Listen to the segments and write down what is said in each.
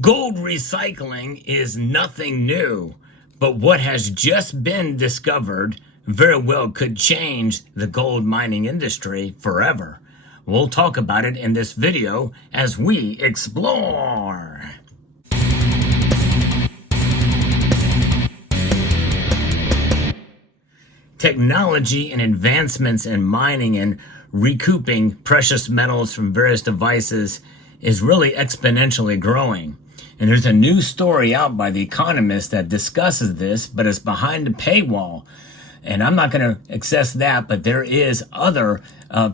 Gold recycling is nothing new, but what has just been discovered very well could change the gold mining industry forever. We'll talk about it in this video as we explore. Technology and advancements in mining and recouping precious metals from various devices is really exponentially growing. And there's a new story out by The Economist that discusses this, but it's behind the paywall. And I'm not going to access that, but there is other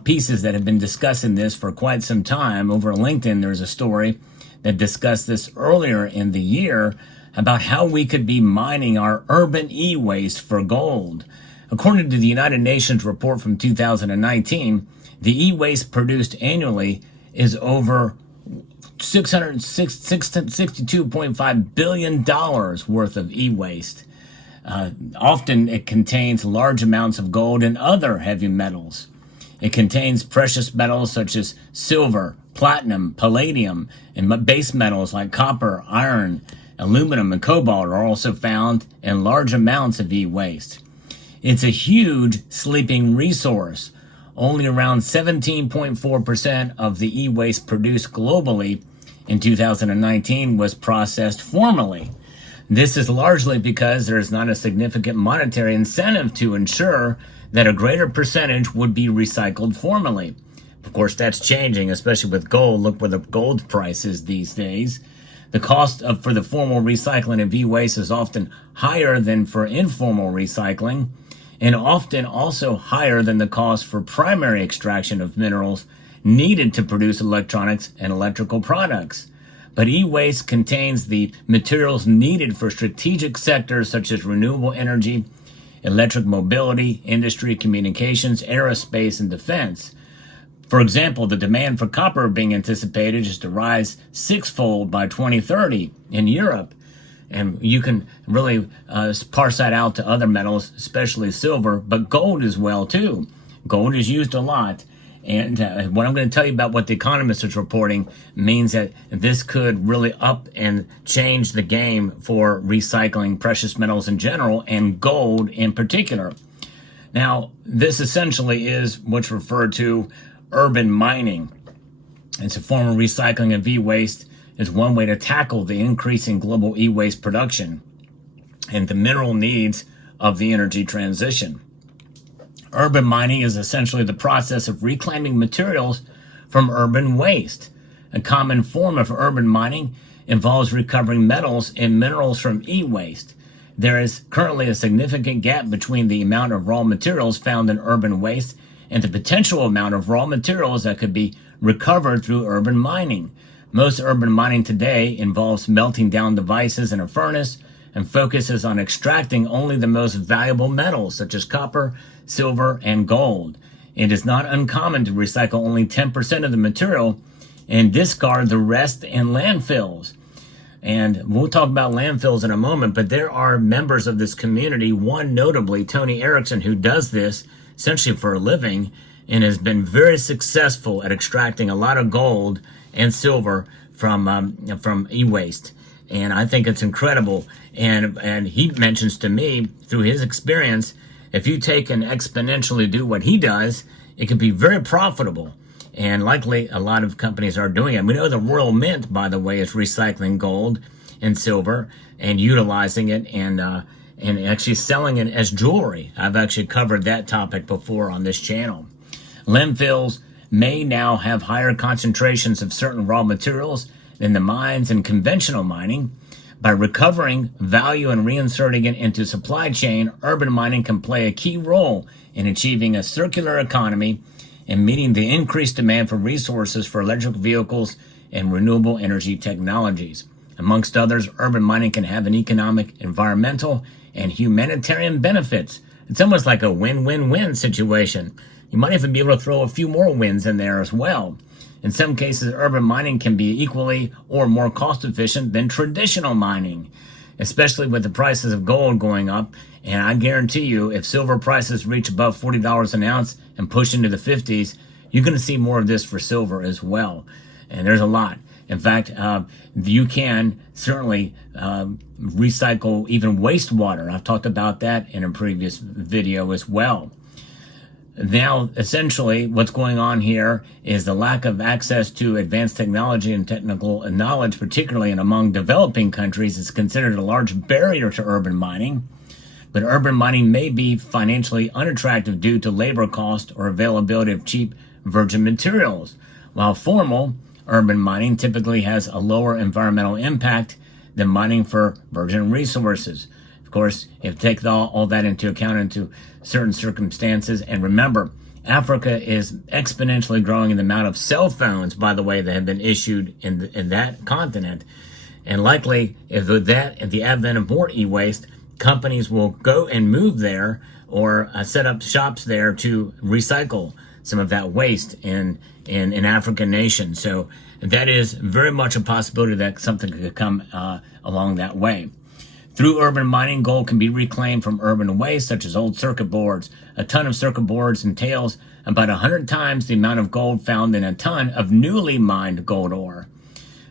pieces that have been discussing this for quite some time. Over LinkedIn, there's a story that discussed this earlier in the year about how we could be mining our urban e-waste for gold. According to the United Nations report from 2019, the e-waste produced annually is over $662.5 billion worth of e-waste. Often it contains large amounts of gold and other heavy metals. It contains precious metals such as silver, platinum, palladium, and base metals like copper, iron, aluminum, and cobalt are also found in large amounts of e-waste. It's a huge sleeping resource. Only around 17.4% of the e-waste produced globally in 2019 was processed formally. This is largely because there is not a significant monetary incentive to ensure that a greater percentage would be recycled formally. Of course, that's changing, especially with gold. Look where the gold price is these days. The cost for the formal recycling of e-waste is often higher than for informal recycling, and often also higher than the cost for primary extraction of minerals needed to produce electronics and electrical products. But e-waste contains the materials needed for strategic sectors such as renewable energy, electric mobility, industry, communications, aerospace, and defense. For example, the demand for copper being anticipated is to rise sixfold by 2030 in Europe. And you can really parse that out to other metals, especially silver, but gold as well, too. Gold is used a lot. And what I'm going to tell you about what The Economist is reporting means that this could really up and change the game for recycling precious metals in general and gold in particular. Now, this essentially is what's referred to urban mining. It's a form of recycling of e-waste. Is one way to tackle the increasing global e-waste production and the mineral needs of the energy transition. Urban mining is essentially the process of reclaiming materials from urban waste. A common form of urban mining involves recovering metals and minerals from e-waste. There is currently a significant gap between the amount of raw materials found in urban waste and the potential amount of raw materials that could be recovered through urban mining. Most urban mining today involves melting down devices in a furnace and focuses on extracting only the most valuable metals such as copper, silver, and gold. It is not uncommon to recycle only 10% of the material and discard the rest in landfills. And we'll talk about landfills in a moment, but there are members of this community, one notably Tony Erickson, who does this essentially for a living and has been very successful at extracting a lot of gold and silver from e-waste. And I think it's incredible. And he mentions to me through his experience, if you take and exponentially do what he does, it can be very profitable. And likely a lot of companies are doing it. We know the Royal Mint, by the way, is recycling gold and silver and utilizing it and actually selling it as jewelry. I've actually covered that topic before on this channel. Landfills may now have higher concentrations of certain raw materials than the mines in conventional mining. By recovering value and reinserting it into supply chain, urban mining can play a key role in achieving a circular economy and meeting the increased demand for resources for electric vehicles and renewable energy technologies. Amongst others, urban mining can have an economic, environmental, and humanitarian benefits. It's almost like a win-win-win situation. You might even be able to throw a few more wins in there as well. In some cases, urban mining can be equally or more cost efficient than traditional mining, especially with the prices of gold going up. And I guarantee you, if silver prices reach above $40 an ounce and push into the 50s, you're going to see more of this for silver as well. And there's a lot. In fact, you can certainly recycle even wastewater. I've talked about that in a previous video as well. Now, essentially, what's going on here is the lack of access to advanced technology and technical knowledge, particularly and among developing countries, is considered a large barrier to urban mining. But urban mining may be financially unattractive due to labor cost or availability of cheap virgin materials, while formal urban mining typically has a lower environmental impact than mining for virgin resources. Of course, you have to take all that into account into certain circumstances. And remember, Africa is exponentially growing in the amount of cell phones, by the way, that have been issued in that continent. And likely, if with that and the advent of more e-waste, companies will go and move there or set up shops there to recycle some of that waste in African nations. So that is very much a possibility that something could come along that way. Through urban mining, gold can be reclaimed from urban waste, such as old circuit boards. A ton of circuit boards entails about 100 times the amount of gold found in a ton of newly mined gold ore.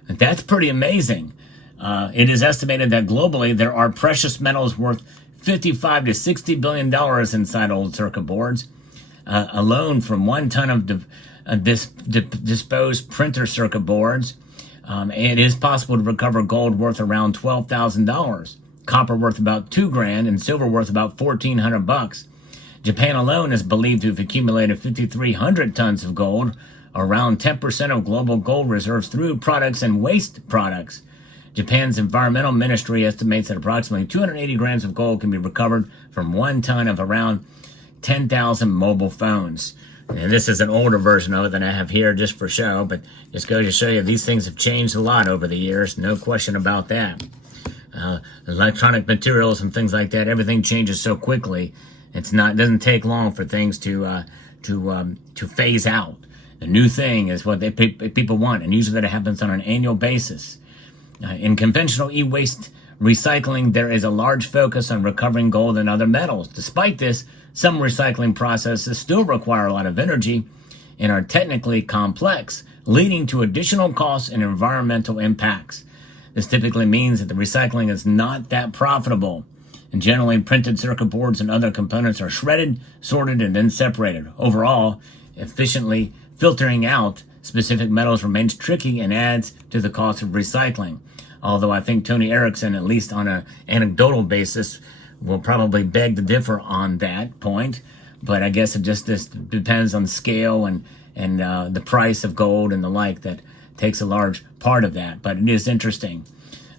And that's pretty amazing. It is estimated that globally there are precious metals worth $55 to $60 billion inside old circuit boards. Alone from 1 ton of disposed printer circuit boards, it is possible to recover gold worth around $12,000. Copper worth about $2,000 and silver worth about $1,400. Japan alone is believed to have accumulated 5,300 tons of gold, around 10% of global gold reserves through products and waste products. Japan's environmental ministry estimates that approximately 280 grams of gold can be recovered from 1 ton of around 10,000 mobile phones. And this is an older version of it than I have here just for show, but just goes to show you these things have changed a lot over the years, no question about that. Electronic materials and things like that, everything changes so quickly. It doesn't take long for things to phase out. The new thing is what people want, and usually that happens on an annual basis. In conventional e-waste recycling, there is a large focus on recovering gold and other metals. Despite this, some recycling processes still require a lot of energy and are technically complex, leading to additional costs and environmental impacts. This typically means that the recycling is not that profitable, and generally printed circuit boards and other components are shredded, sorted, and then separated. Overall, efficiently filtering out specific metals remains tricky and adds to the cost of recycling. Although I think Tony Erickson, at least on an anecdotal basis, will probably beg to differ on that point. But I guess it just depends on the scale and the price of gold and the like that takes a large part of that. But it is interesting.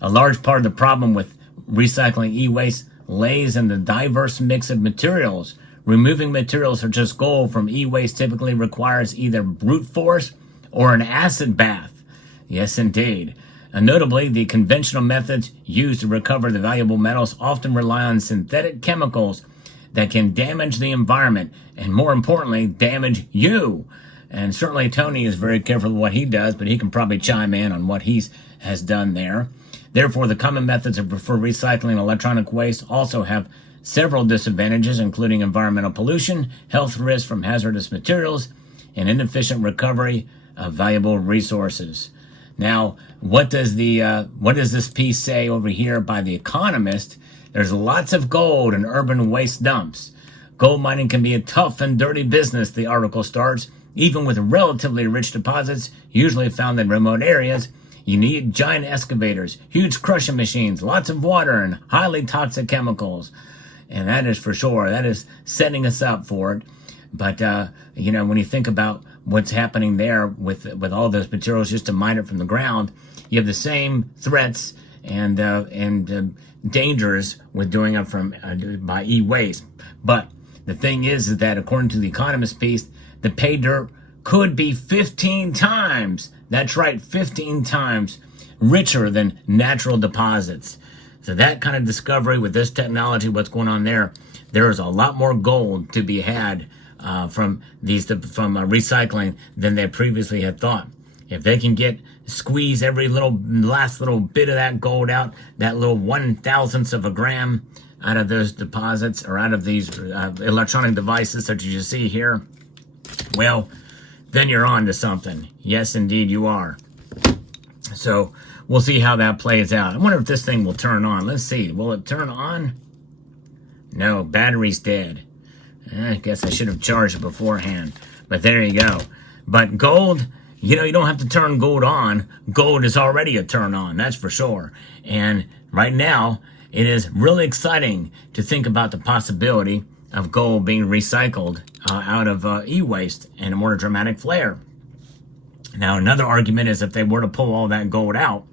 A large part of the problem with recycling e-waste lays in the diverse mix of materials. Removing materials such as gold from e-waste typically requires either brute force or an acid bath. Yes, indeed. And notably, the conventional methods used to recover the valuable metals often rely on synthetic chemicals that can damage the environment and, more importantly, damage you. And certainly Tony is very careful with what he does, but he can probably chime in on what he has done there. Therefore, the common methods for recycling electronic waste also have several disadvantages, including environmental pollution, health risks from hazardous materials, and inefficient recovery of valuable resources. Now, what does this piece say over here by The Economist? There's lots of gold in urban waste dumps. Gold mining can be a tough and dirty business, the article starts. Even with relatively rich deposits, usually found in remote areas, you need giant excavators, huge crushing machines, lots of water, and highly toxic chemicals. And that is for sure. That is setting us up for it. But, when you think about what's happening there with all those materials just to mine it from the ground, you have the same threats and dangers with doing it by e-waste. But the thing is that according to the Economist piece, the pay dirt could be 15 times, that's right, 15 times richer than natural deposits. So that kind of discovery with this technology, what's going on there is a lot more gold to be had from recycling than they previously had thought. If they can squeeze every last little bit of that gold out, that little 1/1000th of a gram out of those deposits or out of these electronic devices such as you see here, well, then you're on to something. Yes, indeed you are. So we'll see how that plays out. I wonder if this thing will turn on. Let's see. Will it turn on? No, battery's dead. I guess I should have charged it beforehand. But there you go. But gold, you don't have to turn gold on. Gold is already a turn on, that's for sure. And right now, it is really exciting to think about the possibility of gold being recycled out of e-waste in a more dramatic flare. Now, another argument is if they were to pull all that gold out,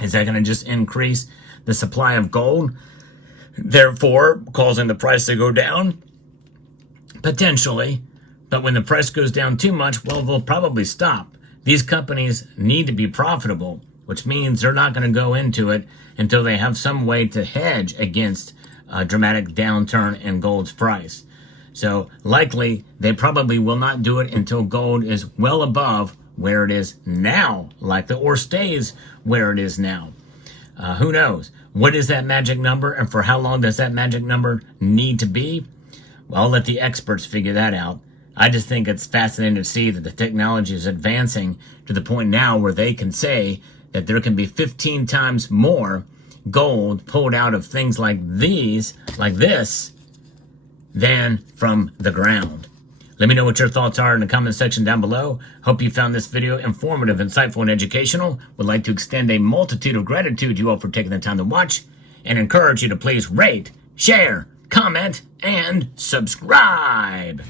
is that going to just increase the supply of gold, therefore causing the price to go down? Potentially. But when the price goes down too much, well, they'll probably stop. These companies need to be profitable, which means they're not going to go into it until they have some way to hedge against a dramatic downturn in gold's price. So likely, they probably will not do it until gold is well above where it is now, likely, or stays where it is now. Who knows? What is that magic number, and for how long does that magic number need to be? Well, I'll let the experts figure that out. I just think it's fascinating to see that the technology is advancing to the point now where they can say that there can be 15 times more gold pulled out of things like these, like this, than from the ground. Let me know what your thoughts are in the comment section down below. Hope you found this video informative, insightful, and educational. Would like to extend a multitude of gratitude to you all for taking the time to watch, and encourage you to please rate, share, comment, and subscribe.